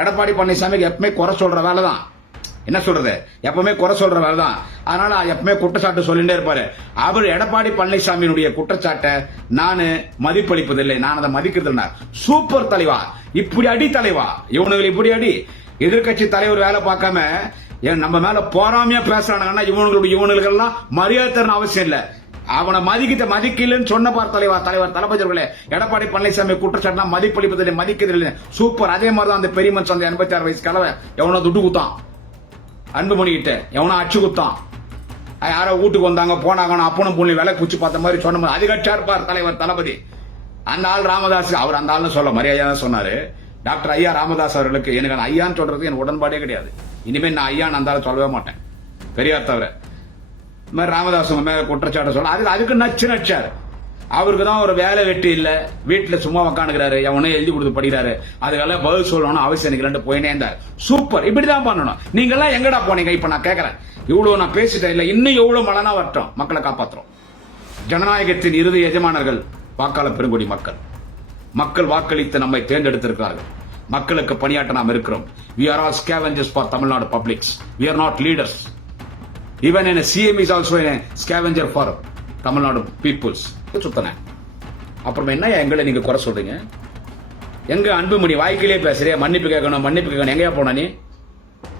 எடப்பாடி பழனிசாமிக்கு எப்பவுமே குறை சொல்ற வேலை தான் என்ன சொல்றது எப்பவுமே குறை சொல்ற வேலை தான் அதனால எப்பவுமே குற்றச்சாட்டு சொல்லிட்டே இருப்பாரு அவர் எடப்பாடி பழனிசாமியினுடைய குற்றச்சாட்டை நான் மதிப்பளிப்பதில்லை நான் அதை மதிக்கிறது சூப்பர் தலைவா இப்படி அடி தலைவா இவனுக்கு இப்படி அடி எதிர்கட்சி தலைவர் வேலை பார்க்காம நம்ம மேல போராமையா பேசுறானுங்கன்னா இவனுங்களுடைய இவனுக்கு எல்லாம் மரியாதை தரணும் அவசியம் இல்லை அவனை மதிக்கிட்ட மதிக்கலன்னு சொன்ன பார் தலைவர் தலைவர் தளபதி அவர்களே எடப்பாடி பழனிசாமி குற்றச்சாட்டு மதிப்பளிப்பதில்லை மதிக்கிறதில்லை சூப்பர் அதே மாதிரி தான் அந்த பெரியமன் அந்த எண்பத்தி ஆறு வயசு கலவை எவனோ துட்டு குத்தான் அன்பு மணிக்கிட்ட எவனோ அச்சு குத்தான் யாரோ வீட்டுக்கு வந்தாங்க போனாங்க அப்பனும் பொண்ணு விலை குச்சி பார்த்த மாதிரி சொன்ன மாதிரி அதிகட்டா தலைவர் தளபதி அந்த ஆள் ராமதாஸ் அவர் அந்த ஆள்னு சொல்ல மரியாதை தான் சொன்னாரு டாக்டர் ஐயா ராமதாஸ் அவர்களுக்கு எனக்கு ஐயான்னு சொல்றது எனக்கு உடன்பாடே கிடையாது இனிமேல் நான் ஐயான்னு அந்த ஆள் சொல்லவே மாட்டேன் பெரியார் தவிர மாதிரி ராமதாஸ் மேல குற்றச்சாட்டை சொல்ல அதுக்கு அதுக்கு நச்சு நச்சார் அவருக்கு தான் ஒரு வேலை வெட்டி இல்லை வீட்டில் சும்மா உக்காந்துக்கிறாரு எவனே எழுதி கொடுத்து படிக்கிறாரு அதுக்கெல்லாம் பதில் சொல்லணும்னு அவசியம் எனக்கு போயினே இருந்தார் சூப்பர் இப்படிதான் பண்ணணும் நீங்கெல்லாம் எங்கடா போனீங்க இப்போ நான் கேட்குறேன் இவ்வளோ நான் பேசிட்டேன் இல்லை இன்னும் எவ்வளோ மழைனா வரட்டும் மக்களை காப்பாற்றுறோம் ஜனநாயகத்தின் இறுதி எஜமானர்கள் வாக்காளர் பெருங்குடி மக்கள் மக்கள் வாக்களித்து நம்மை தேர்ந்தெடுத்திருக்கிறார்கள் மக்களுக்கு பணியாற்ற நாம் இருக்கிறோம் we are all scavengers for Tamil Nadu publics we are not leaders Even in CM is is also in a Tamil Nadu peoples சுத்தனேன் அப்புறம் என்ன எங்களை நீங்க குறை சொல்றீங்க எங்க அன்புமணி வாய்க்கிலேயே பேசுறிய மன்னிப்பு கேட்கணும் மன்னிப்பு கேட்கணும் எங்கேயா போன நீ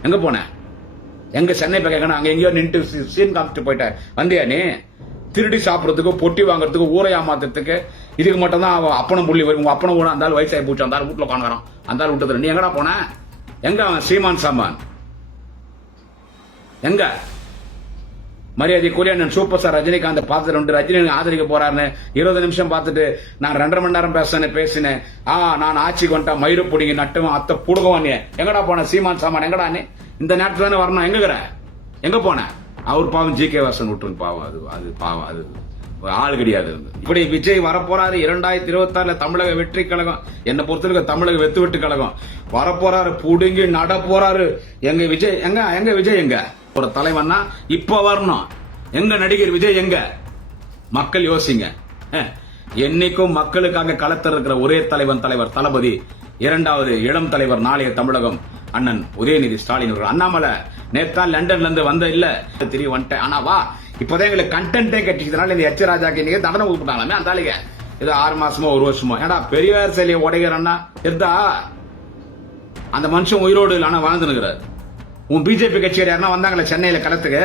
எங்க போன எங்க சென்னை போய் கேட்கணும் அங்க எங்கேயோ நின்று சீன் காமிச்சிட்டு போயிட்ட வந்தியா நீ திருடி சாப்பிட்றதுக்கு பொட்டி வாங்குறதுக்கு ஊரை ஏமாத்துறதுக்கு இதுக்கு மட்டும் தான் அவன் அப்பனும் புள்ளி வரும் உங்க அப்பனும் கூட அந்தாலும் வயசாகி போச்சு வந்தாலும் வீட்டில் உட்காந்துறான் அந்தாலும் விட்டுதுல நீ எங்கடா போன எங்க அவன் சீமான் சாமான் எங்க மரியாதை அண்ணன் சூப்பர் ஸ்டார் ரஜினிகாந்த் பார்த்துட்டு உண்டு ரஜினி ஆதரிக்க போறாருன்னு இருபது நிமிஷம் பார்த்துட்டு நான் ரெண்டரை மணி நேரம் பேசினேன் பேசினேன் ஆ நான் ஆட்சிக்கு கொண்டா மயிறு பிடிங்க நட்டும் அத்தை புடுகவும் எங்கடா போன சீமான் சாமான் எங்கடா இந்த நேரத்தில் தானே வரணும் எங்கிற எங்க போன அவர் பாவம் ஜி கே வாசன் விட்டுருங்க பாவம் அது அது பாவம் அது ஆள் கிடையாது இப்படி விஜய் வரப்போறாரு இரண்டாயிரத்தி இருபத்தி ஆறுல தமிழக வெற்றி கழகம் என்னை பொறுத்தவரைக்கும் தமிழக வெத்து வெட்டு கழகம் வரப்போறாரு புடுங்கி நட போறாரு எங்க விஜய் எங்க எங்க விஜய் எங்க ஒரு தலைவன்னா இப்போ வரணும் எங்க நடிகர் விஜய் எங்க மக்கள் யோசிங்க என்னைக்கும் மக்களுக்காக களத்தில் இருக்கிற ஒரே தலைவன் தலைவர் தளபதி இரண்டாவது இளம் தலைவர் நாளைய தமிழகம் அண்ணன் உதயநிதி ஸ்டாலின் அவர்கள் அண்ணாமலை நேத்தா லண்டன்ல இருந்து வந்த இல்ல தெரிய வந்துட்டேன் ஆனா வா இப்பதான் எங்களுக்கு கண்டென்டே கட்டிக்கிறதுனால இந்த எச்ச ராஜா இன்னைக்கு தண்டனை கொடுத்தாங்களாமே அந்த ஆளுங்க இது ஆறு மாசமோ ஒரு வருஷமோ ஏடா பெரியார் சிலையை உடைகிறன்னா இருந்தா அந்த மனுஷன் உயிரோடு இல்லை ஆனால் உன் பிஜேபி கட்சியில் யாருன்னா வந்தாங்களே சென்னையில் கலத்துக்கு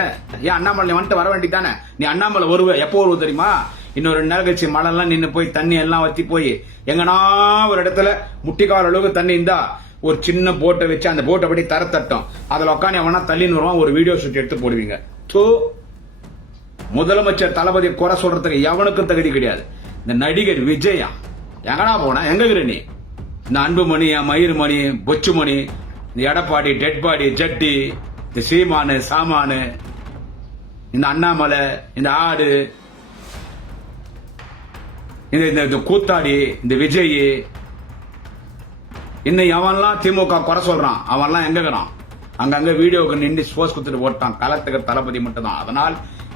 ஏன் அண்ணாமலை வந்துட்டு வர வேண்டிதானே தானே நீ அண்ணாமலை வருவ எப்போ வருவ தெரியுமா இன்னொரு ரெண்டு நேரம் மழை எல்லாம் நின்று போய் தண்ணி எல்லாம் வத்தி போய் எங்கன்னா ஒரு இடத்துல முட்டிக்கால அளவுக்கு தண்ணி இருந்தா ஒரு சின்ன போட்டை வச்சு அந்த போட்டை படி தரத்தட்டும் அதில் உட்காந்து எவனா தள்ளின்னு வருவான் ஒரு வீடியோ ஷூட் எடுத்து போடுவீங்க ஸோ முதலமைச்சர் தளபதி குறை சொல்றதுக்கு எவனுக்கும் தகுதி கிடையாது இந்த நடிகர் விஜயா எங்கடா போனா எங்க நீ இந்த அன்புமணி என் மயிர்மணி பொச்சுமணி இந்த எடப்பாடி டெட்பாடி ஜட்டி இந்த சீமானு சாமானு இந்த அண்ணாமலை இந்த ஆடு இந்த இந்த கூத்தாடி இந்த விஜய் இன்னும் அவன்லாம் திமுக குறை சொல்றான் அவன்லாம் எங்க இருக்கிறான் அங்கங்க வீடியோக்கு நின்று ஸ்போஸ் கொடுத்துட்டு ஓட்டான் கலத்துக்கு தளபதி மட்டும்தான் அதனால்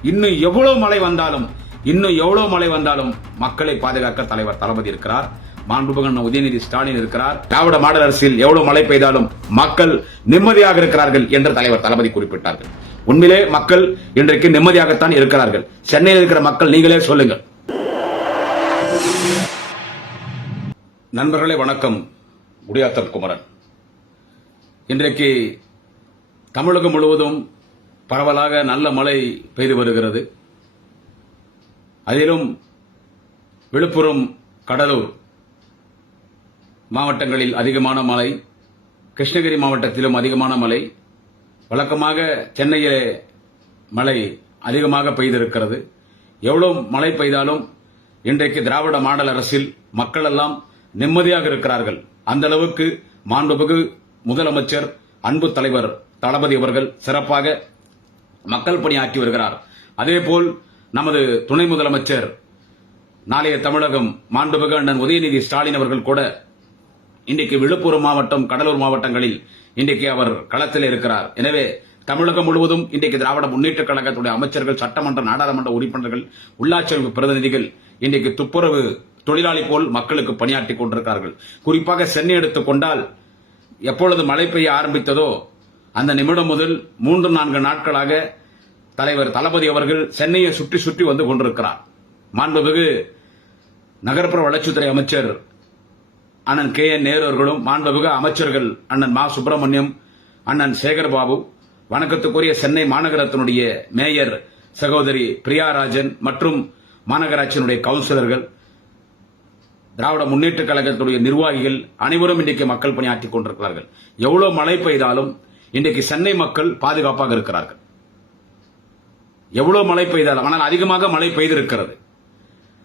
இன்னும் எவ்வளவு மழை வந்தாலும் இன்னும் எவ்வளவு மழை வந்தாலும் மக்களை பாதுகாக்க தலைவர் தளபதி இருக்கிறார் மாண்புமகன் உதயநிதி ஸ்டாலின் இருக்கிறார் திராவிட மாடல் அரசில் எவ்வளவு மழை பெய்தாலும் மக்கள் நிம்மதியாக இருக்கிறார்கள் என்று தலைவர் தளபதி குறிப்பிட்டார்கள் உண்மையிலே மக்கள் இன்றைக்கு நிம்மதியாகத்தான் இருக்கிறார்கள் சென்னையில் இருக்கிற மக்கள் நீங்களே சொல்லுங்கள் நண்பர்களே வணக்கம் குடியாத்தம் குமரன் இன்றைக்கு தமிழகம் முழுவதும் பரவலாக நல்ல மழை பெய்து வருகிறது அதிலும் விழுப்புரம் கடலூர் மாவட்டங்களில் அதிகமான மழை கிருஷ்ணகிரி மாவட்டத்திலும் அதிகமான மழை வழக்கமாக சென்னையிலே மழை அதிகமாக பெய்திருக்கிறது எவ்வளோ மழை பெய்தாலும் இன்றைக்கு திராவிட மாடல் அரசில் மக்கள் எல்லாம் நிம்மதியாக இருக்கிறார்கள் அந்த அளவுக்கு மாண்புமிகு முதலமைச்சர் அன்பு தலைவர் தளபதி அவர்கள் சிறப்பாக மக்கள் பணியாக்கி வருகிறார் அதேபோல் நமது துணை முதலமைச்சர் நாளைய தமிழகம் மாண்புமிகு அண்ணன் உதயநிதி ஸ்டாலின் அவர்கள் கூட இன்றைக்கு விழுப்புரம் மாவட்டம் கடலூர் மாவட்டங்களில் இன்றைக்கு அவர் களத்தில் இருக்கிறார் எனவே தமிழகம் முழுவதும் இன்றைக்கு திராவிட முன்னேற்ற கழகத்துடைய அமைச்சர்கள் சட்டமன்ற நாடாளுமன்ற உறுப்பினர்கள் உள்ளாட்சி அமைப்பு பிரதிநிதிகள் இன்றைக்கு துப்புரவு தொழிலாளி போல் மக்களுக்கு பணியாற்றி கொண்டிருக்கிறார்கள் குறிப்பாக சென்னை எடுத்துக்கொண்டால் எப்பொழுது மழை பெய்ய ஆரம்பித்ததோ அந்த நிமிடம் முதல் மூன்று நான்கு நாட்களாக தலைவர் தளபதி அவர்கள் சென்னையை சுற்றி சுற்றி வந்து கொண்டிருக்கிறார் மாண்புமிகு நகர்ப்புற வளர்ச்சித்துறை அமைச்சர் அண்ணன் கே என் நேருவர்களும் மாண்புமிகு அமைச்சர்கள் அண்ணன் மா சுப்பிரமணியம் அண்ணன் சேகர்பாபு வணக்கத்துக்குரிய சென்னை மாநகரத்தினுடைய மேயர் சகோதரி பிரியாராஜன் மற்றும் மாநகராட்சியினுடைய கவுன்சிலர்கள் திராவிட முன்னேற்றக் கழகத்துடைய நிர்வாகிகள் அனைவரும் இன்றைக்கு மக்கள் பணியாற்றி கொண்டிருக்கிறார்கள் எவ்வளவு மழை பெய்தாலும் இன்றைக்கு சென்னை மக்கள் பாதுகாப்பாக இருக்கிறார்கள் எவ்வளவு மழை பெய்தாலும் ஆனால் அதிகமாக மழை பெய்திருக்கிறது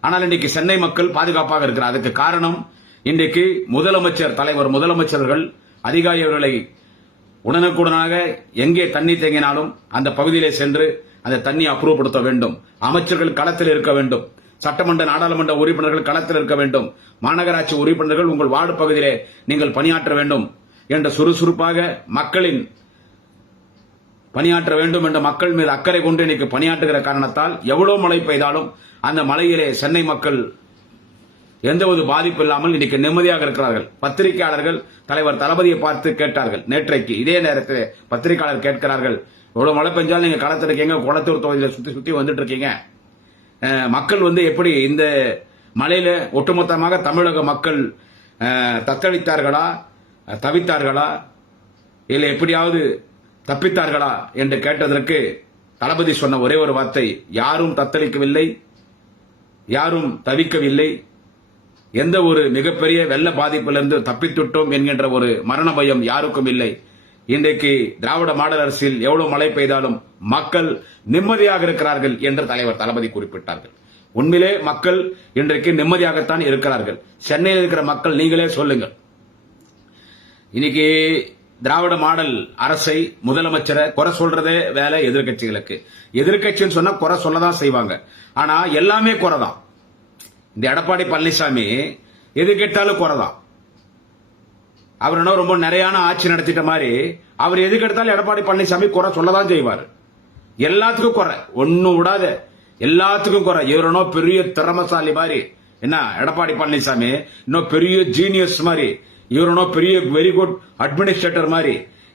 ஆனால் இன்றைக்கு சென்னை மக்கள் பாதுகாப்பாக இருக்கிறார் அதுக்கு காரணம் இன்றைக்கு முதலமைச்சர் தலைவர் முதலமைச்சர்கள் அதிகாரிகளை உடனுக்குடனாக எங்கே தண்ணி தேங்கினாலும் அந்த பகுதியிலே சென்று அந்த தண்ணி அப்ரூவ்படுத்த வேண்டும் அமைச்சர்கள் களத்தில் இருக்க வேண்டும் சட்டமன்ற நாடாளுமன்ற உறுப்பினர்கள் களத்தில் இருக்க வேண்டும் மாநகராட்சி உறுப்பினர்கள் உங்கள் வார்டு பகுதியிலே நீங்கள் பணியாற்ற வேண்டும் என்ற சுறுசுறுப்பாக மக்களின் பணியாற்ற வேண்டும் என்ற மக்கள் மீது அக்கறை கொண்டு இன்னைக்கு பணியாற்றுகிற காரணத்தால் எவ்வளவு மழை பெய்தாலும் அந்த மலையிலே சென்னை மக்கள் எந்த ஒரு பாதிப்பு இல்லாமல் இன்னைக்கு நிம்மதியாக இருக்கிறார்கள் பத்திரிகையாளர்கள் தலைவர் தளபதியை பார்த்து கேட்டார்கள் நேற்றைக்கு இதே நேரத்தில் பத்திரிகையாளர் கேட்கிறார்கள் இவ்வளவு மழை பெஞ்சாலும் நீங்க களத்தில் இருக்கீங்க குளத்தூர் தொகுதியில் சுத்தி சுத்தி வந்துட்டு இருக்கீங்க மக்கள் வந்து எப்படி இந்த மழையில ஒட்டுமொத்தமாக தமிழக மக்கள் தத்தளித்தார்களா தவித்தார்களா இல்லை எப்படியாவது தப்பித்தார்களா என்று கேட்டதற்கு தளபதி சொன்ன ஒரே ஒரு வார்த்தை யாரும் தத்தளிக்கவில்லை யாரும் தவிக்கவில்லை எந்த ஒரு மிகப்பெரிய வெள்ள பாதிப்பிலிருந்து தப்பித்துட்டோம் என்கின்ற ஒரு மரண பயம் யாருக்கும் இல்லை இன்றைக்கு திராவிட மாடல் அரசில் எவ்வளவு மழை பெய்தாலும் மக்கள் நிம்மதியாக இருக்கிறார்கள் என்று தலைவர் தளபதி குறிப்பிட்டார்கள் உண்மையிலே மக்கள் இன்றைக்கு நிம்மதியாகத்தான் இருக்கிறார்கள் சென்னையில் இருக்கிற மக்கள் நீங்களே சொல்லுங்கள் இன்னைக்கு திராவிட மாடல் அரசை முதலமைச்சரை குறை சொல்றதே வேலை எதிர்கட்சிகளுக்கு எதிர்கட்சின்னு சொன்னா குறை சொல்லதான் செய்வாங்க ஆனா எல்லாமே குறை தான் இந்த எடப்பாடி பழனிசாமி எது கேட்டாலும் குறைதான் அவர் என்ன ரொம்ப நிறையான ஆட்சி நடத்திட்ட மாதிரி அவர் எது கெடுத்தாலும் எடப்பாடி பழனிசாமி குறை சொல்லதான் செய்வார் எல்லாத்துக்கும் குறை ஒன்னும் விடாத எல்லாத்துக்கும் குறை இவரனோ பெரிய திறமசாலி மாதிரி என்ன எடப்பாடி பழனிசாமி இன்னும் பெரிய ஜீனியஸ் மாதிரி இவரோ பெரிய வெரி குட் அட்மினிஸ்ட்ரேட்டர் மாதிரி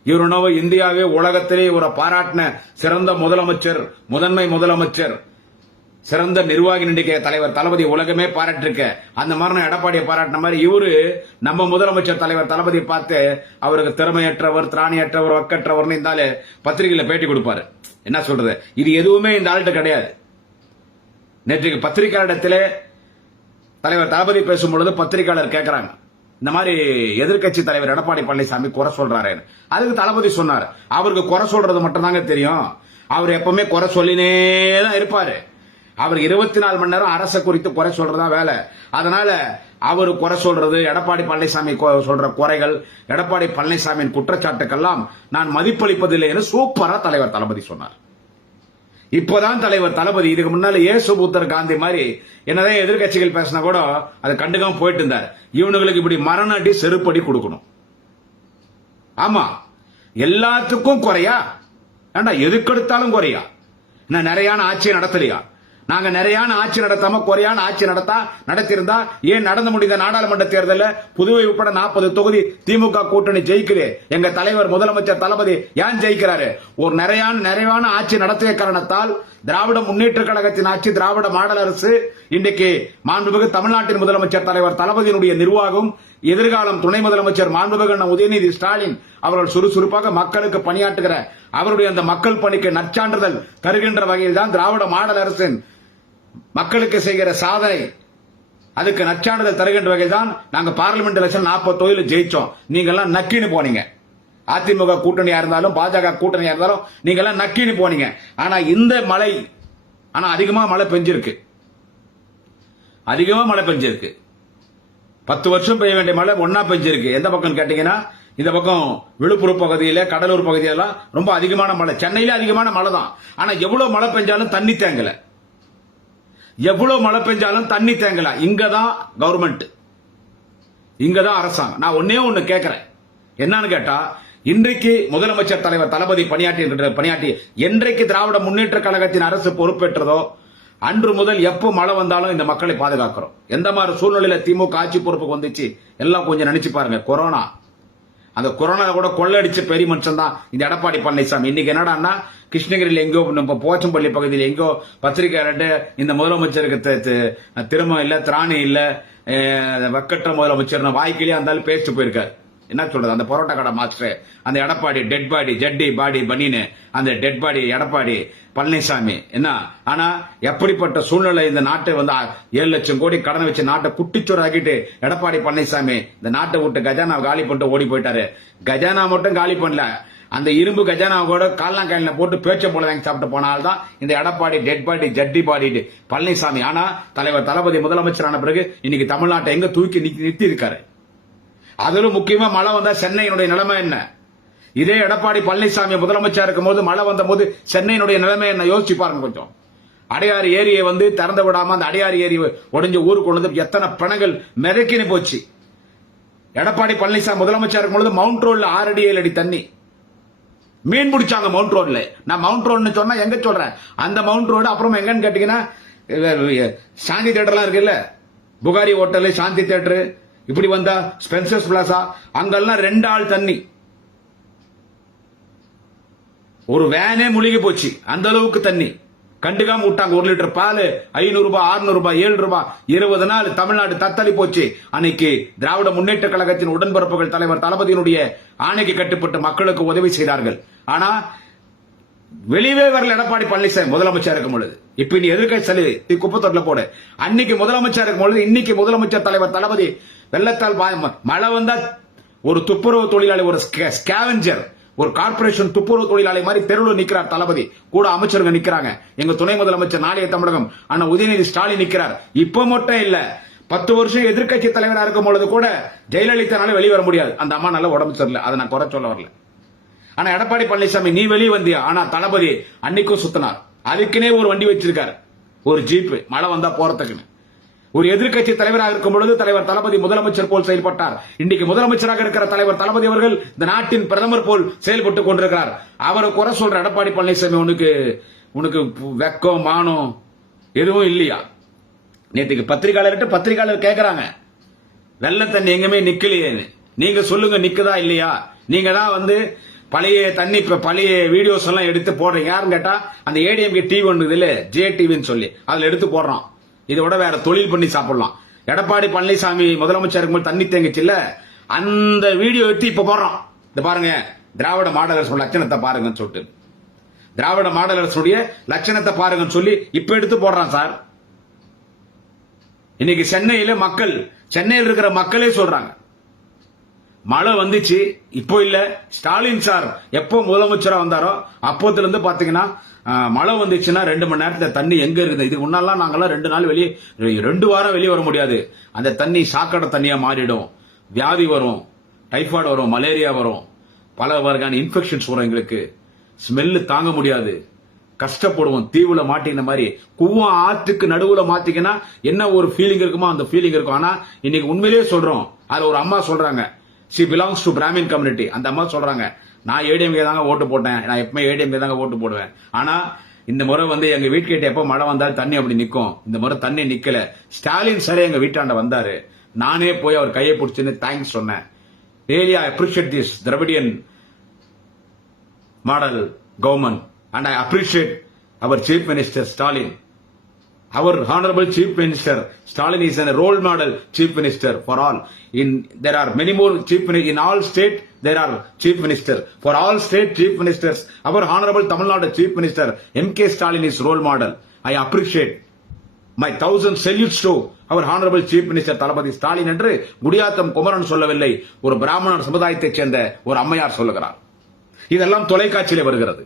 இவரனோ இந்தியாவே உலகத்திலே இவரை பாராட்டின சிறந்த முதலமைச்சர் முதன்மை முதலமைச்சர் சிறந்த நிர்வாகி நினைக்கிற தலைவர் தளபதி உலகமே பாராட்டிருக்க அந்த மாதிரி எடப்பாடியை பாராட்டின மாதிரி இவரு நம்ம முதலமைச்சர் தலைவர் தளபதி பார்த்து அவருக்கு திறமையற்றவர் திராணியற்றவர் ஒக்கற்றவர்னு இருந்தாலே பத்திரிகையில பேட்டி கொடுப்பாரு என்ன சொல்றது இது எதுவுமே இந்த ஆள்கிட்ட கிடையாது நேற்றைக்கு பத்திரிகையாளர் தலைவர் தளபதி பேசும் பொழுது பத்திரிகையாளர் கேட்கிறாங்க இந்த மாதிரி எதிர்கட்சி தலைவர் எடப்பாடி பழனிசாமி குறை சொல்றாரு அதுக்கு தளபதி சொன்னார் அவருக்கு குறை சொல்றது மட்டும் தாங்க தெரியும் அவர் எப்பவுமே குறை சொல்லினே தான் இருப்பாரு அவர் இருபத்தி நாலு மணி நேரம் அரசை குறித்து குறை சொல்றதா வேலை அதனால அவர் குறை சொல்றது எடப்பாடி பழனிசாமி சொல்ற குறைகள் எடப்பாடி பழனிசாமியின் குற்றச்சாட்டுக்கெல்லாம் நான் மதிப்பளிப்பதில்லை என்று சூப்பரா தலைவர் தளபதி சொன்னார் இப்போதான் தலைவர் தளபதி இதுக்கு முன்னால ஏசுபூத்தர் காந்தி மாதிரி என்னதான் எதிர்கட்சிகள் பேசினா கூட அதை கண்டுக்காம போயிட்டு இருந்தார் இவனுங்களுக்கு இப்படி மரணாட்டி செருப்படி கொடுக்கணும் ஆமா எல்லாத்துக்கும் குறையா ஏண்டா எதுக்கெடுத்தாலும் குறையா நான் நிறையான ஆட்சியை நடத்தலையா நாங்க நிறையான ஆட்சி நடத்தாம குறையான ஆட்சி நடத்தா நடத்திருந்தா ஏன் நடந்து முடிந்த நாடாளுமன்ற தேர்தலில் புதுவை உட்பட நாற்பது தொகுதி திமுக கூட்டணி ஜெயிக்குது எங்க தலைவர் முதலமைச்சர் தளபதி ஏன் ஜெயிக்கிறாரு ஒரு நிறையான நிறைவான ஆட்சி நடத்திய காரணத்தால் திராவிட முன்னேற்ற கழகத்தின் ஆட்சி திராவிட மாடல் அரசு இன்றைக்கு மாண்புமிகு தமிழ்நாட்டின் முதலமைச்சர் தலைவர் தளபதியினுடைய நிர்வாகம் எதிர்காலம் துணை முதலமைச்சர் மாண்புமிகு உதயநிதி ஸ்டாலின் அவர்கள் சுறுசுறுப்பாக மக்களுக்கு பணியாற்றுகிற அவருடைய அந்த மக்கள் பணிக்கு நற்சான்றிதழ் தருகின்ற வகையில் தான் திராவிட மாடல் அரசின் மக்களுக்கு செய்கிற சாதனை அதுக்கு நச்சானதை தருகின்ற வகையில் தான் நாங்க பார்லிமெண்ட் எலெக்ஷன் நாற்பது தொகுதியில் ஜெயிச்சோம் நீங்க எல்லாம் நக்கின்னு போனீங்க அதிமுக கூட்டணியா இருந்தாலும் பாஜக கூட்டணியா இருந்தாலும் நீங்க எல்லாம் நக்கின்னு போனீங்க ஆனா இந்த மழை ஆனா அதிகமா மழை பெஞ்சிருக்கு அதிகமா மழை பெஞ்சிருக்கு பத்து வருஷம் பெய்ய வேண்டிய மழை ஒன்னா பெஞ்சிருக்கு எந்த பக்கம் கேட்டீங்கன்னா இந்த பக்கம் விழுப்புரம் பகுதியில கடலூர் பகுதியெல்லாம் ரொம்ப அதிகமான மழை சென்னையில அதிகமான மழை தான் ஆனா எவ்வளவு மழை பெஞ்சாலும் தண்ணி தேங்கலை எவ்வளவு மழை பெஞ்சாலும் தண்ணி தேங்கல இங்க தான் கவர்மெண்ட் இங்க தான் அரசாங்கம் நான் ஒன்னே ஒன்னு கேட்கிறேன் என்னன்னு கேட்டா இன்றைக்கு முதலமைச்சர் தலைவர் தளபதி பணியாற்றி பணியாற்றி என்றைக்கு திராவிட முன்னேற்ற கழகத்தின் அரசு பொறுப்பேற்றதோ அன்று முதல் எப்போ மழை வந்தாலும் இந்த மக்களை பாதுகாக்கிறோம் எந்த மாதிரி சூழ்நிலையில திமுக ஆட்சி பொறுப்புக்கு வந்துச்சு எல்லாம் கொஞ்சம் நினைச்சு பாருங்க கொரோனா அந்த கொரோனா கூட கொள்ளடிச்ச பெரிய மனுஷன் தான் இந்த எடப்பாடி பழனிசாமி இன்னைக்கு என்னடான்னா கிருஷ்ணகிரியில் எங்கோ நம்ம போச்சம்பள்ளி பகுதியில் எங்கோ ரெண்டு இந்த முதலமைச்சருக்கு திரும்ப இல்லை திராணி இல்லை வக்கற்ற முதலமைச்சர் வாய்க்கிலேயே அந்தாலும் பேசிட்டு போயிருக்காரு என்ன சொல்றது அந்த பரோட்டா கடை மாஸ்டர் அந்த எடப்பாடி டெட் பாடி ஜட்டி பாடி பனின்னு அந்த டெட் பாடி எடப்பாடி பழனிசாமி என்ன ஆனா எப்படிப்பட்ட சூழ்நிலை இந்த நாட்டை வந்து ஏழு லட்சம் கோடி கடனை வச்சு நாட்டை குட்டிச்சோறாக்கிட்டு எடப்பாடி பழனிசாமி இந்த நாட்டை விட்டு கஜானா காலி பண்ணிட்டு ஓடி போயிட்டாரு கஜானா மட்டும் காலி பண்ணல அந்த இரும்பு கஜானா கூட கையில போட்டு பேச்ச போல வாங்கி சாப்பிட்டு போனால்தான் இந்த எடப்பாடி டெட் பாடி ஜட்டி பாடி பழனிசாமி ஆனா தலைவர் தளபதி முதலமைச்சரான பிறகு இன்னைக்கு தமிழ்நாட்டை எங்க தூக்கி நிறுத்தி இருக்காரு அதிலும் முக்கியமா மழை வந்தா சென்னையினுடைய நிலைமை என்ன இதே எடப்பாடி பழனிசாமி முதலமைச்சர் இருக்கும் போது மழை வந்த போது சென்னையினுடைய நிலைமை என்ன யோசிச்சு பாருங்க கொஞ்சம் அடையாறு ஏரியை வந்து திறந்து விடாம அந்த அடையாறு ஏரி உடஞ்ச ஊருக்கு கொண்டு வந்து எத்தனை பணங்கள் மிதக்கினு போச்சு எடப்பாடி பழனிசாமி முதலமைச்சர் இருக்கும் பொழுது மவுண்ட் ரோட்ல ஆறடி ஏழடி ஏழு அடி தண்ணி மீன் பிடிச்சாங்க மவுண்ட் ரோட்ல நான் மவுண்ட் ரோடுன்னு சொன்னா எங்க சொல்றேன் அந்த மவுண்ட் ரோடு அப்புறம் எங்கன்னு கேட்டீங்கன்னா சாந்தி தேட்டர்லாம் இருக்குல்ல புகாரி ஹோட்டலு சாந்தி தேட்டரு இப்படி வந்தா ஸ்பென்சர்ஸ் பிளாசா அங்கெல்லாம் ரெண்டு ஆள் தண்ணி ஒரு வேனே முழுகி போச்சு அந்த அளவுக்கு தண்ணி கண்டுக்காம விட்டாங்க ஒரு லிட்டர் பால் ஐநூறு ரூபாய் அறுநூறு ரூபாய் ஏழு ரூபாய் இருபது நாள் தமிழ்நாடு தத்தளி போச்சு அன்னைக்கு திராவிட முன்னேற்ற கழகத்தின் உடன்பிறப்புகள் தலைவர் தளபதியினுடைய ஆணைக்கு கட்டுப்பட்டு மக்களுக்கு உதவி செய்தார்கள் ஆனா வெளியே வரல எடப்பாடி பழனிசாமி முதலமைச்சர் இருக்கும் பொழுது இப்ப நீ எதிர்கட்சி சலி குப்பத்தொட்டில் போடு அன்னைக்கு முதலமைச்சர் இருக்கும் பொழுது இன்னைக்கு முதலமைச்சர் தலைவர் தளபதி வெள்ளத்தால் மழை வந்தா ஒரு துப்புரவு தொழிலாளி ஒரு ஸ்கேவஞ்சர் ஒரு கார்பரேஷன் துப்புரவு தொழிலாளி மாதிரி தெருவில் நிற்கிறார் தளபதி கூட அமைச்சருங்க நிற்கிறாங்க எங்க துணை முதலமைச்சர் நாளைய தமிழகம் அண்ணா உதயநிதி ஸ்டாலின் நிற்கிறார் இப்ப மட்டும் இல்ல பத்து வருஷம் எதிர்கட்சி தலைவராக இருக்கும் பொழுது கூட வெளியே வெளிவர முடியாது அந்த அம்மா நல்ல உடம்பு சரியில்லை அதை நான் குறை சொல்ல வரல ஆனா எடப்பாடி பழனிசாமி நீ வெளியே வந்தியா ஆனா தளபதி அன்னைக்கும் சுத்தினார் அதுக்குன்னே ஒரு வண்டி வச்சிருக்காரு ஒரு ஜீப்பு மழை வந்தா போறதுக்குன்னு ஒரு எதிர்கட்சி தலைவராக இருக்கும் பொழுது தலைவர் தளபதி முதலமைச்சர் போல் செயல்பட்டார் இன்றைக்கு முதலமைச்சராக இருக்கிற தலைவர் தளபதி அவர்கள் இந்த நாட்டின் பிரதமர் போல் செயல்பட்டுக் கொண்டிருக்கிறார் அவரை குறை சொல்ற எடப்பாடி பழனிசாமி உனக்கு உனக்கு வெக்கம் மானம் எதுவும் இல்லையா நேற்றுக்கு பத்திரிகையாளர்கிட்ட பத்திரிகையாளர் கேட்கிறாங்க வெள்ள தண்ணி எங்கேயுமே நிக்கலையேன்னு நீங்க சொல்லுங்க நிக்குதா இல்லையா நீங்க தான் வந்து பழைய தண்ணி இப்ப பழைய வீடியோஸ் எல்லாம் எடுத்து போடுறீங்க யாருன்னு கேட்டா அந்த ஏடிஎம்கே டிவி ஒன்று இதுல ஜே டிவின்னு சொல்லி அதுல எடுத்து போடுறோம் இதை விட வேற தொழில் பண்ணி சாப்பிடலாம் எடப்பாடி பழனிசாமி முதலமைச்சர் தண்ணி தேங்கச்சில்ல இல்ல அந்த வீடியோ எடுத்து இப்ப போடுறோம் இந்த பாருங்க திராவிட மாடல் அரசு லட்சணத்தை பாருங்கன்னு சொல்லிட்டு திராவிட மாடல் லட்சணத்தை பாருங்கன்னு சொல்லி இப்ப எடுத்து போடுறான் சார் இன்னைக்கு சென்னையில மக்கள் சென்னையில் இருக்கிற மக்களே சொல்றாங்க மழை வந்துச்சு இப்போ இல்ல ஸ்டாலின் சார் எப்போ முதலமைச்சரா வந்தாரோ அப்போத்துல இருந்து பாத்தீங்கன்னா மழை வந்துச்சுன்னா ரெண்டு மணி நேரத்தில் தண்ணி எங்கே இருக்குது இதுக்கு முன்னாலாம் நாங்களாம் ரெண்டு நாள் வெளியே ரெண்டு வாரம் வெளியே வர முடியாது அந்த தண்ணி சாக்கடை தண்ணியாக மாறிடும் வியாதி வரும் டைஃபாய்டு வரும் மலேரியா வரும் பல வகையான இன்ஃபெக்ஷன்ஸ் வரும் எங்களுக்கு ஸ்மெல்லு தாங்க முடியாது கஷ்டப்படுவோம் தீவுல மாட்டிக்கிற மாதிரி குவம் ஆற்றுக்கு நடுவுல மாட்டிக்கினா என்ன ஒரு ஃபீலிங் இருக்குமோ அந்த ஃபீலிங் இருக்கும் ஆனா இன்னைக்கு உண்மையிலேயே சொல்றோம் அது ஒரு அம்மா சொல்றாங்க she belongs to Brahmin community அந்த அம்மா சொல்றாங்க நான் ஏடிஎம்கே தாங்க ஓட்டு போட்டேன் நான் எப்பவுமே ஏடிஎம்கே தாங்க ஓட்டு போடுவேன் ஆனால் இந்த முறை வந்து எங்க வீட்டுக்கிட்ட எப்போ மழை வந்தாலும் தண்ணி அப்படி நிற்கும் இந்த முறை தண்ணி நிற்கல ஸ்டாலின் சரி எங்க வீட்டாண்ட வந்தாரு நானே போய் அவர் கையை பிடிச்சுன்னு தேங்க்ஸ் சொன்னேன் really I appreciate this Dravidian model government and I appreciate our chief minister Stalin our honourable chief minister Stalin is an role model chief minister for all in there are many more chief in all state there are chief minister for all state chief minister our honorable Tamil Nadu chief minister M K Stalin is role model I appreciate my thousand salute to our honourable chief minister தளபதி ஸ்டாலின் என்று குடியாத்தம் குமரன் சொல்லவில்லை ஒரு பிராமணர் சமுதாயத்தைச் சேர்ந்த ஒரு அம்மையார் சொல்லுகிறார் இதெல்லாம் தொலைக்காட்சியில் வருகிறது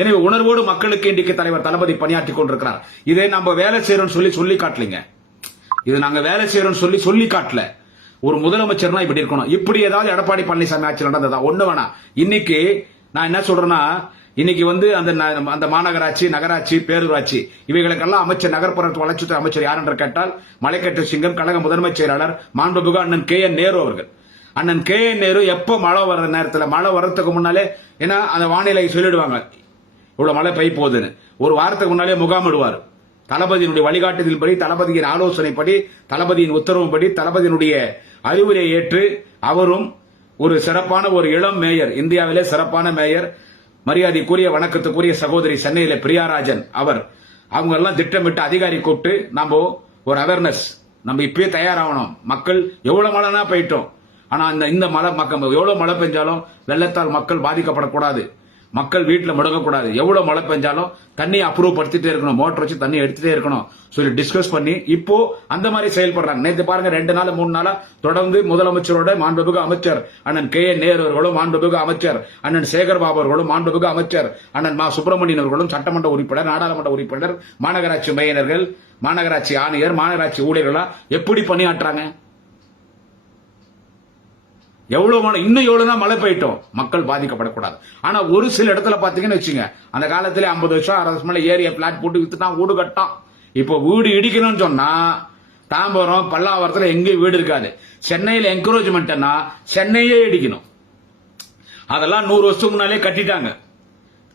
எனவே உணர்வோடு மக்களுக்கு இன்றைக்கு தலைவர் தளபதி பணியாற்றி கொண்டிருக்கிறார் இதை நம்ம வேலை செய்யறோம் சொல்லி சொல்லி காட்டலீங்க இது நாங்க வேலை செய்யறோம் சொல்லி சொல்லி காட்டல ஒரு முதலமைச்சர்னா இப்படி இருக்கணும் இப்படி ஏதாவது எடப்பாடி பழனிசாமி ஆட்சி நடந்ததா ஒண்ணு வேணா இன்னைக்கு நான் என்ன சொல்றேன்னா இன்னைக்கு வந்து அந்த அந்த மாநகராட்சி நகராட்சி பேரூராட்சி இவைகளுக்கெல்லாம் அமைச்சர் நகர்ப்புற வளர்ச்சித்துறை அமைச்சர் யார் என்று கேட்டால் மலைக்கட்டு சிங்கம் கழக முதன்மை செயலாளர் மாண்புமிகு அண்ணன் கே என் நேரு அவர்கள் அண்ணன் கே என் நேரு எப்போ மழை வர்ற நேரத்தில் மழை வர்றதுக்கு முன்னாலே ஏன்னா அந்த வானிலை சொல்லிடுவாங்க இவ்வளவு மழை பெய்ய போகுதுன்னு ஒரு வாரத்துக்கு முன்னாலே முகாமிடுவார் தளபதியினுடைய வழிகாட்டுதலின்படி தளபதியின் ஆலோசனைப்படி தளபதியின் உத்தரவுப்படி தளபதியினுடைய அறிவுரை ஏற்று அவரும் ஒரு சிறப்பான ஒரு இளம் மேயர் இந்தியாவிலே சிறப்பான மேயர் மரியாதைக்குரிய வணக்கத்துக்குரிய சகோதரி சென்னையில பிரியாராஜன் அவர் அவங்க எல்லாம் திட்டமிட்டு அதிகாரி கூப்பிட்டு நம்ம ஒரு அவேர்னஸ் நம்ம இப்பயே தயாராகணும் மக்கள் எவ்வளவு மழைனா போயிட்டோம் ஆனா இந்த இந்த மழை மக்கள் எவ்வளவு மழை பெஞ்சாலும் வெள்ளத்தால் மக்கள் பாதிக்கப்படக்கூடாது மக்கள் வீட்டில் முடங்கக்கூடாது எவ்வளோ மழை பெஞ்சாலும் தண்ணியை அப்ரூவ் படுத்திட்டே இருக்கணும் மோட்டர் வச்சு தண்ணி எடுத்துட்டே இருக்கணும் சொல்லி டிஸ்கஸ் பண்ணி இப்போ அந்த மாதிரி செயல்படுறாங்க நேற்று பாருங்க ரெண்டு நாள் மூணு நாளாக தொடர்ந்து முதலமைச்சரோட மாண்புமிகு அமைச்சர் அண்ணன் கே என் நேரு அவர்களும் மாண்புமிகு அமைச்சர் அண்ணன் சேகர்பாபு அவர்களும் மாண்புமிகு அமைச்சர் அண்ணன் மா சுப்பிரமணியன் அவர்களும் சட்டமன்ற உறுப்பினர் நாடாளுமன்ற உறுப்பினர் மாநகராட்சி மேயனர்கள் மாநகராட்சி ஆணையர் மாநகராட்சி ஊழியர்களா எப்படி பணியாற்றாங்க எவ்வளவு இன்னும் எவ்வளவுனா மழை போயிட்டோம் மக்கள் பாதிக்கப்படக்கூடாது ஆனா ஒரு சில இடத்துல பாத்தீங்கன்னு வச்சுங்க அந்த காலத்துல ஐம்பது வருஷம் அரசு மேல ஏரியா பிளாட் போட்டு வித்துட்டான் வீடு கட்டான் இப்போ வீடு இடிக்கணும்னு சொன்னா தாம்பரம் பல்லாவரத்துல எங்கேயும் வீடு இருக்காது சென்னையில என்கரேஜ்மெண்ட்னா சென்னையே இடிக்கணும் அதெல்லாம் நூறு வருஷத்துக்கு முன்னாலே கட்டிட்டாங்க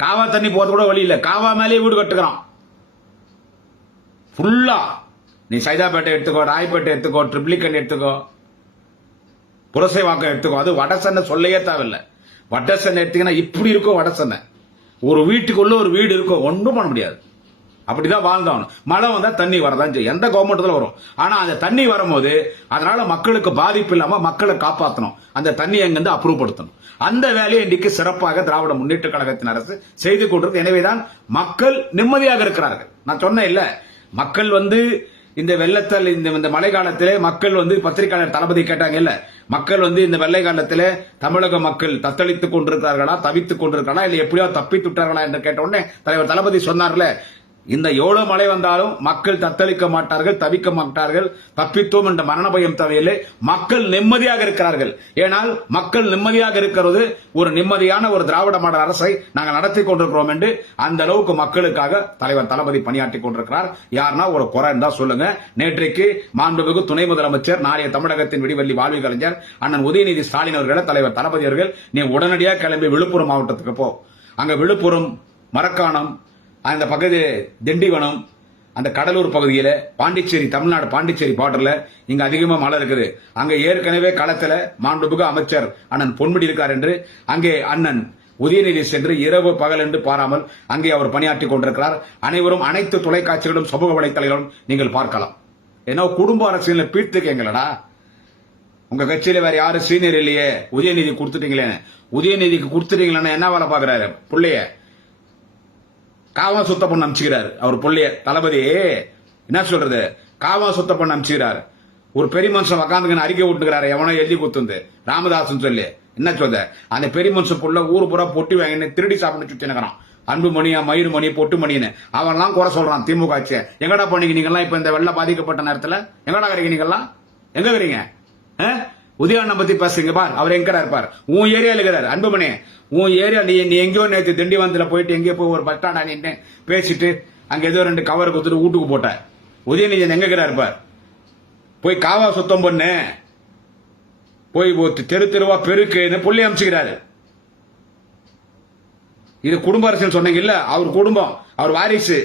காவா தண்ணி போறது கூட வழி இல்லை காவா மேலேயே வீடு கட்டுக்கிறான் ஃபுல்லா நீ சைதாப்பேட்டை எடுத்துக்கோ ராய்பேட்டை எடுத்துக்கோ ட்ரிப்ளிகன் எடுத்துக்கோ வாக்கம் எடுத்துக்கோ அது வட சொல்லையே தேவையில்ல வட எடுத்தீங்கன்னா இப்படி இருக்கும் வட ஒரு வீட்டுக்குள்ள ஒரு வீடு இருக்கும் ஒன்றும் பண்ண முடியாது அப்படிதான் வாழ்ந்தவனும் மழை வந்தா தண்ணி வரதான் செய்யும் எந்த கவர்மெண்ட்ல வரும் ஆனா அந்த தண்ணி வரும்போது அதனால மக்களுக்கு பாதிப்பு இல்லாம மக்களை காப்பாற்றணும் அந்த தண்ணியை எங்கிருந்து அப்ரூவ் படுத்தணும் அந்த வேலையை இன்றைக்கு சிறப்பாக திராவிட முன்னேற்ற கழகத்தின் அரசு செய்து கொண்டிருக்கு எனவேதான் மக்கள் நிம்மதியாக இருக்கிறார்கள் நான் சொன்னேன் இல்ல மக்கள் வந்து இந்த வெள்ளத்தால் இந்த இந்த மழை காலத்திலே மக்கள் வந்து பத்திரிகையாளர் தளபதி கேட்டாங்க இல்ல மக்கள் வந்து இந்த வெள்ளை காலத்திலே தமிழக மக்கள் தத்தளித்துக் கொண்டிருக்கிறார்களா தவித்துக் கொண்டிருக்கா இல்ல எப்படியோ தப்பித்து விட்டார்களா என்று கேட்ட உடனே தலைவர் தளபதி சொன்னார்ல இந்த எவ்வளவு மழை வந்தாலும் மக்கள் தத்தளிக்க மாட்டார்கள் தவிக்க மாட்டார்கள் தப்பித்தோம் என்ற மரண பயம் தவையில்லை மக்கள் நிம்மதியாக இருக்கிறார்கள் ஏனால் மக்கள் நிம்மதியாக இருக்கிறது ஒரு நிம்மதியான ஒரு திராவிட மாடல் அரசை நாங்கள் நடத்தி கொண்டிருக்கிறோம் என்று அந்த அளவுக்கு மக்களுக்காக தலைவர் தளபதி பணியாற்றி கொண்டிருக்கிறார் யாருன்னா ஒரு குறை இருந்தால் சொல்லுங்க நேற்றைக்கு மாண்புமிகு துணை முதலமைச்சர் நாளைய தமிழகத்தின் விடிவெள்ளி வாழ்வு கலைஞர் அண்ணன் உதயநிதி ஸ்டாலின் அவர்களை தலைவர் தளபதி அவர்கள் நீ உடனடியாக கிளம்பி விழுப்புரம் மாவட்டத்துக்கு போ அங்க விழுப்புரம் மரக்காணம் அந்த பக்கத்தில் திண்டிவனம் அந்த கடலூர் பகுதியில் பாண்டிச்சேரி தமிழ்நாடு பாண்டிச்சேரி பார்டரில் இங்கே அதிகமாக மழை இருக்குது அங்கே ஏற்கனவே களத்தில் மாண்புமிகு அமைச்சர் அண்ணன் பொன்முடி இருக்கார் என்று அங்கே அண்ணன் உதயநிதி சென்று இரவு பகல் என்று பாராமல் அங்கே அவர் பணியாற்றி கொண்டிருக்கிறார் அனைவரும் அனைத்து தொலைக்காட்சிகளும் சமூக வலைத்தளங்களும் நீங்கள் பார்க்கலாம் ஏன்னா குடும்ப அரசியல் பீழ்த்துக்கங்களடா உங்க கட்சியில வேற யாரும் சீனியர் இல்லையே உதயநிதி கொடுத்துட்டீங்களே உதயநிதிக்கு கொடுத்துட்டீங்களேன்னா என்ன வேலை பாக்குறாரு பிள்ளைய காவா சுத்த பண்ண அனுப்பிச்சுக்கிறார் அவர் பிள்ளைய தளபதி என்ன சொல்றது காவா சுத்தம் பண்ண அனுப்பிச்சுக்கிறார் ஒரு பெரிய மனுஷன் உக்காந்துங்கன்னு அறிக்கை விட்டுக்கிறாரு எவனோ எழுதி கொடுத்துருந்து ராமதாசன் சொல்லி என்ன சொல்ற அந்த பெரிய மனுஷன் புள்ள ஊர் பூரா பொட்டி வாங்கினு திருடி சாப்பிட்டு மணி பொட்டு மயிர்மணி அவன் எல்லாம் குறை சொல்றான் திமுக ஆட்சி எங்கடா பண்ணீங்க எல்லாம் இப்ப இந்த வெள்ள பாதிக்கப்பட்ட நேரத்துல எங்கடா எல்லாம் எங்க இருக்கிறீங்க உதயாண்ணன் பத்தி பேசுறீங்க பார் அவர் எங்கடா இருப்பார் உன் ஏரியால இருக்கிறார் அன்புமணி உன் ஏரியா நீ நீ எங்கேயோ நேற்று திண்டிவனத்தில் போயிட்டு எங்கேயோ போய் ஒரு பஸ் நின்று பேசிட்டு அங்க ஏதோ ரெண்டு கவர் கொடுத்துட்டு வீட்டுக்கு போட்டார் உதயநிதியன் எங்க இருக்கிறா இருப்பார் போய் காவா சுத்தம் பண்ணு போய் தெரு தெருவா பெருக்குன்னு புள்ளி அமைச்சுக்கிறாரு இது குடும்ப சொன்னீங்க இல்ல அவர் குடும்பம் அவர் வாரிசு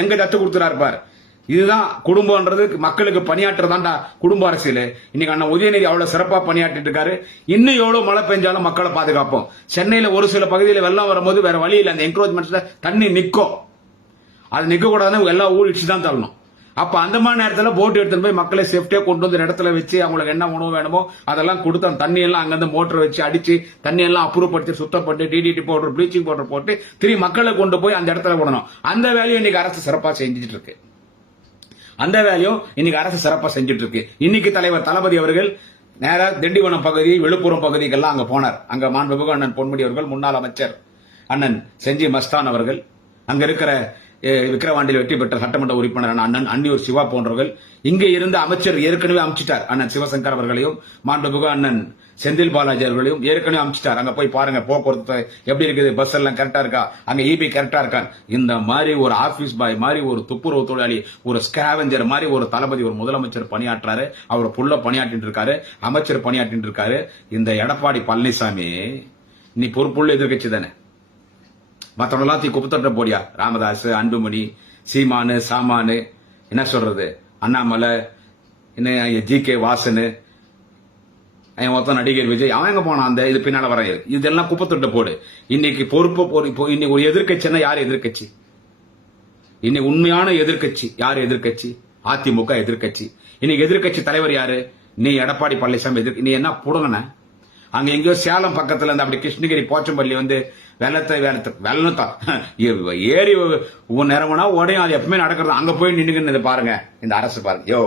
எங்க தத்து கொடுத்துறாரு பாரு இதுதான் குடும்பம்ன்றது மக்களுக்கு பணியாற்றுறதாண்டா குடும்ப அரசியல் இன்னைக்கு அண்ணன் உதயநிதி அவ்வளவு சிறப்பா பணியாற்றிட்டு இருக்காரு இன்னும் எவ்வளவு மழை பெஞ்சாலும் மக்களை பாதுகாப்போம் சென்னையில ஒரு சில பகுதியில் வெள்ளம் வரும்போது வேற வழி இல்லை அந்த என்க்ரோச்மெண்ட்ல தண்ணி நிற்கும் அது நிக்க கூடாதுன்னு எல்லா ஊர் இடிச்சு தான் தள்ளணும் அப்ப அந்த மாதிரி நேரத்தில் போட் எடுத்துட்டு போய் மக்களை சேஃப்டியா கொண்டு வந்து இடத்துல வச்சு அவங்களுக்கு என்ன உணவு வேணுமோ அதெல்லாம் கொடுத்து அந்த தண்ணி எல்லாம் அங்கிருந்து மோட்டர் வச்சு அடிச்சு தண்ணி எல்லாம் அப்ரூவ் சுத்தப்பட்டு டிடிடி பவுடர் ப்ளீச்சிங் பவுடர் போட்டு திரும்பி மக்களை கொண்டு போய் அந்த இடத்துல விடணும் அந்த வேலையை இன்னைக்கு அரசு சிறப்பாக செஞ்சுட்டு இருக்கு அந்த வேலையும் இன்னைக்கு அரசு சிறப்பா செஞ்சுட்டு இருக்கு இன்னைக்கு தலைவர் தளபதி அவர்கள் நேர திண்டிவனம் பகுதி விழுப்புரம் பகுதிக்கெல்லாம் அங்க போனார் மான் மாண்புமிகு அண்ணன் பொன்முடி அவர்கள் முன்னாள் அமைச்சர் அண்ணன் செஞ்சி மஸ்தான் அவர்கள் அங்க இருக்கிற விக்கிரவாண்டியில் வெற்றி பெற்ற சட்டமன்ற உறுப்பினர் அண்ணன் அன்னியூர் சிவா போன்றவர்கள் இங்கே இருந்த அமைச்சர் ஏற்கனவே அமைச்சிட்டார் அண்ணன் சிவசங்கர் அவர்களையும் மாண்புமிகு அண்ணன் செந்தில் பாலாஜி அவர்களையும் ஏற்கனவே அமைச்சிட்டார் அங்க போய் பாருங்க போக்குவரத்து எப்படி இருக்குது பஸ் எல்லாம் கரெக்டா இருக்கா அங்க இபி e கரெக்டா இருக்கா இந்த மாதிரி ஒரு ஆபீஸ் பாய் மாதிரி ஒரு துப்புரவு தொழிலாளி ஒரு ஸ்கேவஞ்சர் மாதிரி ஒரு தளபதி ஒரு முதலமைச்சர் பணியாற்றாரு அவர் புள்ள பணியாற்றிட்டு இருக்காரு அமைச்சர் பணியாற்றிட்டு இருக்காரு இந்த எடப்பாடி பழனிசாமி நீ பொறுப்புள்ள எதிர்கட்சி தானே மற்றவங்க எல்லாத்தையும் குப்பத்தட்ட போடியா ராமதாஸ் அன்புமணி சீமானு சாமானு என்ன சொல்றது அண்ணாமலை என்ன ஜி கே வாசனு என் ஒருத்தன் நடிகர் விஜய் அவன் எங்க போனான் அந்த இது பின்னால வர இதெல்லாம் குப்பத்தொட்ட போடு இன்னைக்கு பொறுப்பு இன்னைக்கு ஒரு எதிர்கட்சின்னா யார் எதிர்கட்சி இன்னைக்கு உண்மையான எதிர்கட்சி யார் எதிர்கட்சி அதிமுக எதிர்கட்சி இன்னைக்கு எதிர்கட்சி தலைவர் யாரு நீ எடப்பாடி பழனிசாமி எதிர்க்க நீ என்ன புடுங்கன அங்கே எங்கேயோ சேலம் பக்கத்தில் இருந்து அப்படி கிருஷ்ணகிரி போச்சம்பள்ளி வந்து வெள்ளத்தை வெள்ளத்தை வெள்ளத்தான் ஏறி நிறமனா உடையும் அது எப்பவுமே நடக்கிறது அங்கே போய் நின்றுங்கன்னு பாருங்க இந்த அரசு பாருங்க யோ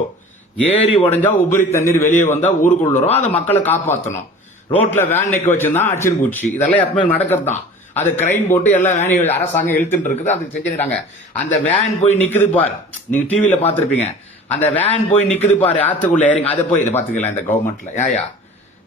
ஏரி உடஞ்சா உபரி தண்ணீர் வெளியே வந்தா ஊருக்குள்ள வரும் அதை மக்களை காப்பாற்றணும் ரோட்ல வேன் நிக்க வச்சிருந்தா அச்சின் பூச்சி இதெல்லாம் எப்பவுமே நடக்கிறது தான் அது கிரைம் போட்டு எல்லா வேனையும் அரசாங்கம் எழுத்துட்டு இருக்குது அது செஞ்சிடறாங்க அந்த வேன் போய் நிக்குது பாரு நீங்க டிவியில பாத்துருப்பீங்க அந்த வேன் போய் நிக்குது பாரு ஆத்துக்குள்ள ஏறிங்க அதை போய் இதை பாத்துக்கலாம் இந்த கவர்மெண்ட்ல ஏயா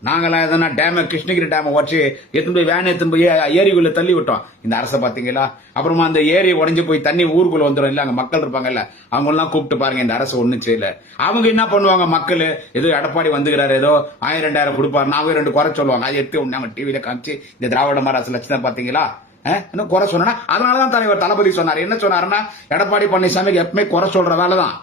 நாங்களாம் எதனா டேமை கிருஷ்ணகிரி டேமை வச்சு எடுத்துன்னு போய் வேன் எடுத்துன்னு போய் ஏரிக்குள்ளே தள்ளி விட்டோம் இந்த அரசை பார்த்தீங்களா அப்புறமா அந்த ஏரி உடஞ்சு போய் தண்ணி ஊருக்குள்ளே வந்துடும் இல்லை அங்கே மக்கள் இருப்பாங்கல்ல அவங்களாம் கூப்பிட்டு பாருங்க இந்த அரசு ஒன்றும் செய்யல அவங்க என்ன பண்ணுவாங்க மக்கள் ஏதோ எடப்பாடி வந்துக்கிறாரு ஏதோ ஆயிரம் ரெண்டாயிரம் கொடுப்பாரு நாங்கள் ரெண்டு குறை சொல்லுவாங்க அதை எடுத்து நாங்கள் டிவியில் காமிச்சு இந்த திராவிட மாராசு லட்சணம் பார்த்தீங்களா குறை சொன்னா அதனாலதான் தலைவர் தளபதி சொன்னார் என்ன சொன்னாருன்னா எடப்பாடி பழனிசாமிக்கு எப்பவுமே குறை சொல்றதாலதான்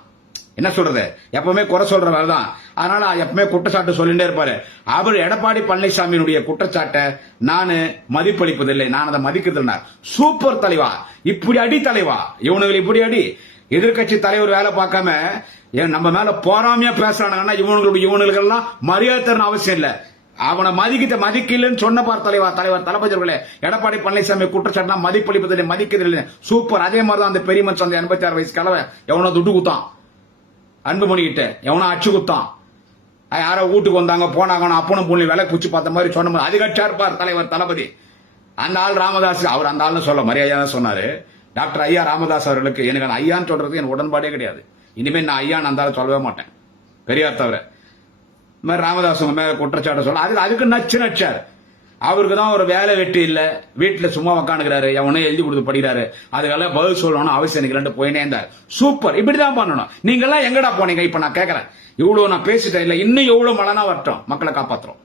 என்ன சொல்றது எப்பவுமே குறை சொல்றவர் தான் அதனால எப்பவுமே குற்றச்சாட்டு சொல்லிட்டே இருப்பாரு அவர் எடப்பாடி பழனிசாமியினுடைய குற்றச்சாட்டை நான் மதிப்பளிப்பதில்லை நான் அதை மதிக்கிறதுனா சூப்பர் தலைவா இப்படி அடி தலைவா இவனுகள் இப்படி அடி எதிர்கட்சி தலைவர் வேலை பார்க்காம நம்ம மேல போராமையா பேசுறானுங்கன்னா இவனுங்களுடைய இவனுங்களுக்கு எல்லாம் மரியாதை தரணும் அவசியம் இல்லை அவனை மதிக்கிட்ட மதிக்கலன்னு சொன்ன பார் தலைவர் தலைவர் தளபதிகளே எடப்பாடி பழனிசாமி குற்றச்சாட்டுனா மதிப்பளிப்பதில்லை மதிக்கிறதில்லை சூப்பர் அதே மாதிரி தான் அந்த பெரியமன் சொந்த எண்பத்தி ஆறு வயசு கலவை எவனோ துட்டு குத்தான் அன்புமணி எவனோ எவனா அச்சு குத்தான் யாரோ வீட்டுக்கு வந்தாங்க போனாங்க அப்பனும் பொண்ணு விலை குச்சி பார்த்த மாதிரி சொன்ன அது அதிகட்சா இருப்பார் தலைவர் தளபதி அந்த ஆள் ராமதாஸ் அவர் அந்த ஆள்னு சொல்ல மரியாதை தான் சொன்னாரு டாக்டர் ஐயா ராமதாஸ் அவர்களுக்கு எனக்கு நான் ஐயான்னு சொல்றது எனக்கு உடன்பாடே கிடையாது இனிமேல் நான் ஐயான்னு அந்த சொல்லவே மாட்டேன் பெரியார் தவிர இந்த மாதிரி ராமதாஸ் உங்க மேல குற்றச்சாட்டை சொல்ல அதுக்கு அதுக்கு நச்சு நச்சார் அவருக்கு தான் ஒரு வேலை வெட்டி இல்லை வீட்டில் சும்மா உக்காந்துக்கிறாரு அவனே எழுதி கொடுத்து படிக்கிறாரு அதுக்கெல்லாம் பதில் சொல்லணும் அவசியம் எனக்கு போயினே இருந்தார் சூப்பர் இப்படி தான் பண்ணணும் நீங்கெல்லாம் எங்கடா போனீங்க இப்போ நான் கேட்குறேன் இவ்வளோ நான் பேசிட்டேன் இல்லை இன்னும் எவ்வளோ மழைனா வரட்டும் மக்களை காப்பாற்றுறோம்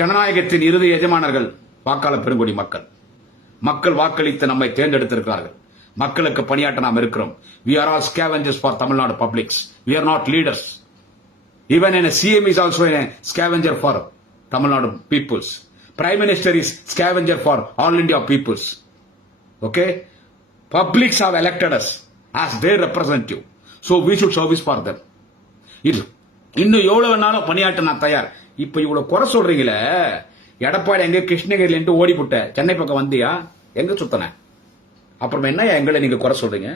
ஜனநாயகத்தின் இறுதி எஜமானர்கள் வாக்காள பெருங்குடி மக்கள் மக்கள் வாக்களித்து நம்மை தேர்ந்தெடுத்திருக்கிறார்கள் மக்களுக்கு பணியாற்ற நாம் இருக்கிறோம் we are all scavengers for Tamil Nadu publics we are not leaders Even in a CM is also a scavenger for Tamil Nadu peoples. Prime Minister is scavenger for all India peoples. Okay? Publics have elected us as their representative. So we should service for them. இது இன்னும் எவ்வளவு வேணாலும் பணியாற்ற நான் தயார் இப்ப இவ்வளவு குறை சொல்றீங்களே எடப்பாடி எங்க கிருஷ்ணகிரிலேருந்து ஓடி போட்ட சென்னை பக்கம் வந்தியா எங்க சுத்தன அப்புறம் என்ன எங்களை நீங்க குறை சொல்றீங்க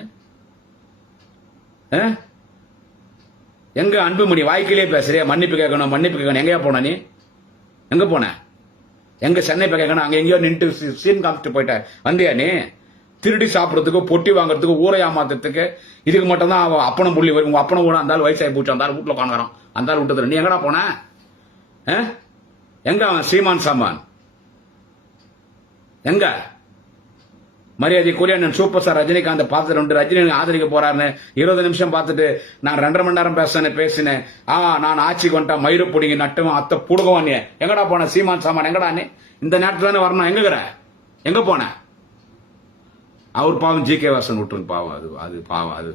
எங்க அன்பு மணி வாய்க்கிலேயே பேசுறிய மன்னிப்பு கேட்கணும் மன்னிப்பு கேட்கணும் எங்கயா போன நீ எங்க போன எங்க சென்னை போய் கேட்கணும் அங்க எங்கேயோ நின்று சீன் காமிச்சு போயிட்ட வந்தியா நீ திருடி சாப்பிடறதுக்கு பொட்டி வாங்குறதுக்கு ஊரை ஏமாத்துறதுக்கு இதுக்கு மட்டும் தான் அவன் அப்பனும் புள்ளி வரும் உங்க அப்பனும் கூட அந்தாலும் வயசாகி போச்சு அந்தாலும் வீட்டில் காணுறோம் அந்தாலும் விட்டுதுல நீ எங்கடா போன எங்க அவன் சீமான் சாமான் எங்க மரியாதை கூலியாண்ணன் சூப்பர் ஸ்டார் ரஜினிகாந்த் பார்த்துட்டு வந்து ரஜினி ஆதரிக்க போறாருன்னு இருபது நிமிஷம் பார்த்துட்டு நான் ரெண்டரை மணி நேரம் பேசினேன் பேசினேன் ஆ நான் ஆட்சிக்கு வந்துட்டா மயிறு பிடிங்க நட்டுவன் அத்தை புடுகவான் எங்கடா போன சீமான் சாமான் எங்கடா இந்த நேரத்தில் தானே வரணும் எங்கிற எங்க போன அவர் பாவம் ஜி கே வாசன் விட்டுருங்க பாவம் அது அது பாவம் அது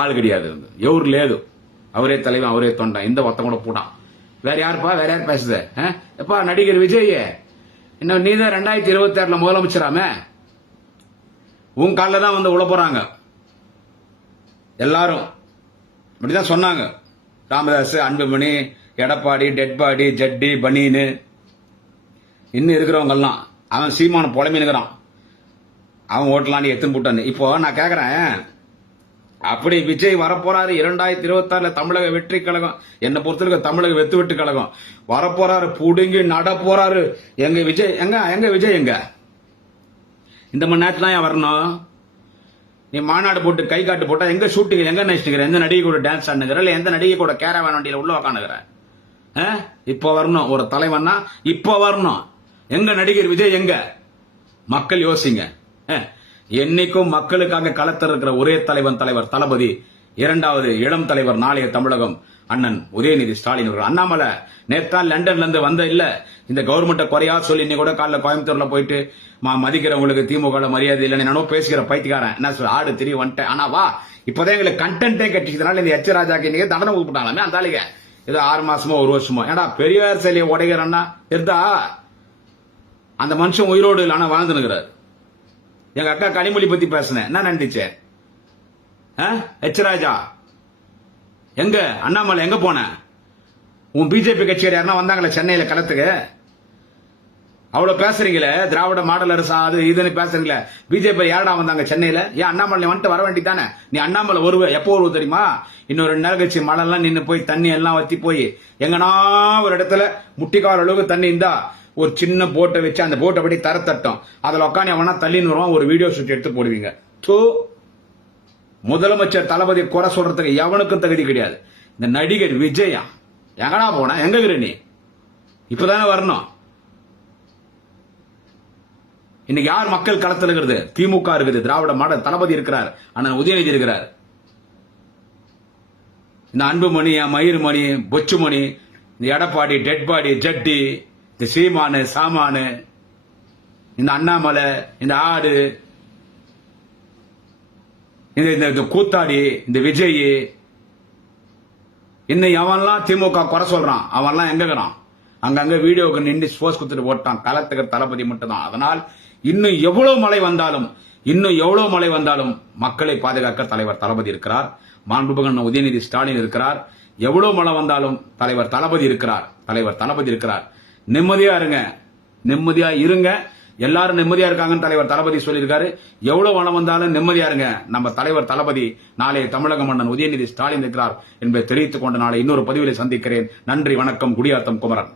ஆள் கிடையாது எவரு லேது அவரே தலைவன் அவரே தொண்டான் இந்த ஒத்தம் கூட போடான் வேற யாருப்பா வேற யார் பேசுது எப்பா நடிகர் விஜய் என்ன நீ தான் ரெண்டாயிரத்தி இருபத்தி ஆறுல முதலமைச்சராமே உன் காலில் தான் வந்து உழ போகிறாங்க எல்லாரும் தான் சொன்னாங்க ராமதாஸ் அன்புமணி எடப்பாடி டெட்பாடி ஜட்டி பனீனு இன்னும் இருக்கிறவங்கெல்லாம் அவன் சீமான புலமினுங்கிறான் அவன் ஓட்டலான்னு எத்தும் போட்டான் இப்போ நான் கேட்குறேன் அப்படி விஜய் வரப்போறாரு இரண்டாயிரத்தி இருபத்தாறுல தமிழக வெற்றி கழகம் என்னை பொறுத்தவரைக்கும் தமிழக வெத்து வெட்டு கழகம் வரப்போறாரு புடுங்கி நட போறாரு எங்க விஜய் எங்க எங்க விஜய் எங்க இந்த மணி நேரத்துல ஏன் வரணும் நீ மாநாடு போட்டு கை காட்டு போட்டா எங்க ஷூட்டிங் எங்க நினைச்சுக்கிற எந்த நடிகை கூட டான்ஸ் ஆடுங்கிற இல்ல எந்த நடிகை கூட கேரவான் வண்டியில உள்ள உக்காந்துக்கிற இப்ப வரணும் ஒரு தலைவன்னா இப்போ வரணும் எங்க நடிகர் விஜய் எங்க மக்கள் யோசிங்க என்னைக்கும் மக்களுக்காக களத்தில் இருக்கிற ஒரே தலைவன் தலைவர் தளபதி இரண்டாவது இளம் தலைவர் நாளைய தமிழகம் அண்ணன் உதயநிதி ஸ்டாலின் அவர்கள் அண்ணாமலை நேத்தா லண்டன்ல இருந்து வந்த இல்ல இந்த கவர்மெண்ட்டை குறையா சொல்லி இன்னைக்கு கூட காலைல கோயம்புத்தூர்ல போயிட்டு மதிக்கிறவங்களுக்கு திமுக மரியாதை இல்லைன்னு நானும் பேசுகிற பைத்தியக்காரன் என்ன சொல்ல ஆடு திரி வந்துட்டேன் ஆனா வா இப்போதான் எங்களுக்கு கண்டென்டே கட்டிக்கிறதுனால இந்த எச்ச ராஜாக்கு இன்னைக்கு தண்டனை கொடுத்துட்டாங்களாமே அந்த ஆளுங்க ஏதோ ஆறு மாசமோ ஒரு வருஷமோ ஏடா பெரியார் சிலையை உடைகிறன்னா இருந்தா அந்த மனுஷன் உயிரோடு இல்லைன்னா வாழ்ந்துனுங்கிறார் எங்க அக்கா கனிமொழி பத்தி பேசினேன் என்ன நினைச்சேன் ஹெச்ராஜா எங்க அண்ணாமலை எங்க போன உன் பிஜேபி கட்சியர் யாருன்னா வந்தாங்களே சென்னையில களத்துக்கு அவ்வளவு பேசுறீங்களே திராவிட மாடல் அரசா அது இதுன்னு பேசுறீங்களே பிஜேபி யாரா வந்தாங்க சென்னையில ஏன் அண்ணாமலை வந்துட்டு வர வேண்டிதானே நீ அண்ணாமலை வருவ எப்போ வருவ தெரியுமா இன்னொரு நேர நேரம் மழை எல்லாம் நின்று போய் தண்ணி எல்லாம் வத்தி போய் எங்கன்னா ஒரு இடத்துல முட்டிக்கால அளவுக்கு தண்ணி இருந்தா ஒரு சின்ன போட்டை வச்சு அந்த போட்டை படி தரத்தட்டும் அதுல அதில் உட்காந்து எவனா தள்ளின்னு வருவான் ஒரு வீடியோ ஷூட் எடுத்து போடுவீங்க ஸோ முதலமைச்சர் தளபதி குறை சொல்றதுக்கு எவனுக்கும் தகுதி கிடையாது இந்த நடிகர் விஜயா எங்கடா போன எங்க இருக்கிற நீ இப்பதானே வரணும் இன்னைக்கு யார் மக்கள் களத்தில் இருக்கிறது திமுக இருக்குது திராவிட மாடல் தளபதி இருக்கிறார் அண்ணன் உதயநிதி இருக்கிறார் இந்த அன்புமணி மயிர்மணி பொச்சுமணி இந்த எடப்பாடி டெட்பாடி ஜட்டி இந்த சீமானு சாமானு இந்த அண்ணாமலை இந்த ஆடு இந்த இந்த கூத்தாடி இந்த விஜய் இன்னும் அவன்லாம் திமுக குறை சொல்றான் அவன்லாம் எங்க இருக்கிறான் அங்கங்க வீடியோக்கு நின்று ஸ்போர்ட்ஸ் கொடுத்துட்டு போட்டான் களத்துக்கு தளபதி மட்டும்தான் அதனால் இன்னும் எவ்வளவு மழை வந்தாலும் இன்னும் எவ்வளவு மழை வந்தாலும் மக்களை பாதுகாக்க தலைவர் தளபதி இருக்கிறார் மாண்புபகன் உதயநிதி ஸ்டாலின் இருக்கிறார் எவ்வளவு மழை வந்தாலும் தலைவர் தளபதி இருக்கிறார் தலைவர் தளபதி இருக்கிறார் நிம்மதியா இருங்க நிம்மதியா இருங்க எல்லாரும் நிம்மதியா இருக்காங்கன்னு தலைவர் தளபதி சொல்லியிருக்காரு எவ்வளவு வனம் வந்தாலும் நிம்மதியா இருங்க நம்ம தலைவர் தளபதி நாளைய தமிழக மன்னன் உதயநிதி ஸ்டாலின் இருக்கிறார் என்பதை தெரிவித்துக் கொண்ட நாளை இன்னொரு பதிவில் சந்திக்கிறேன் நன்றி வணக்கம் குடியாத்தம் குமரன்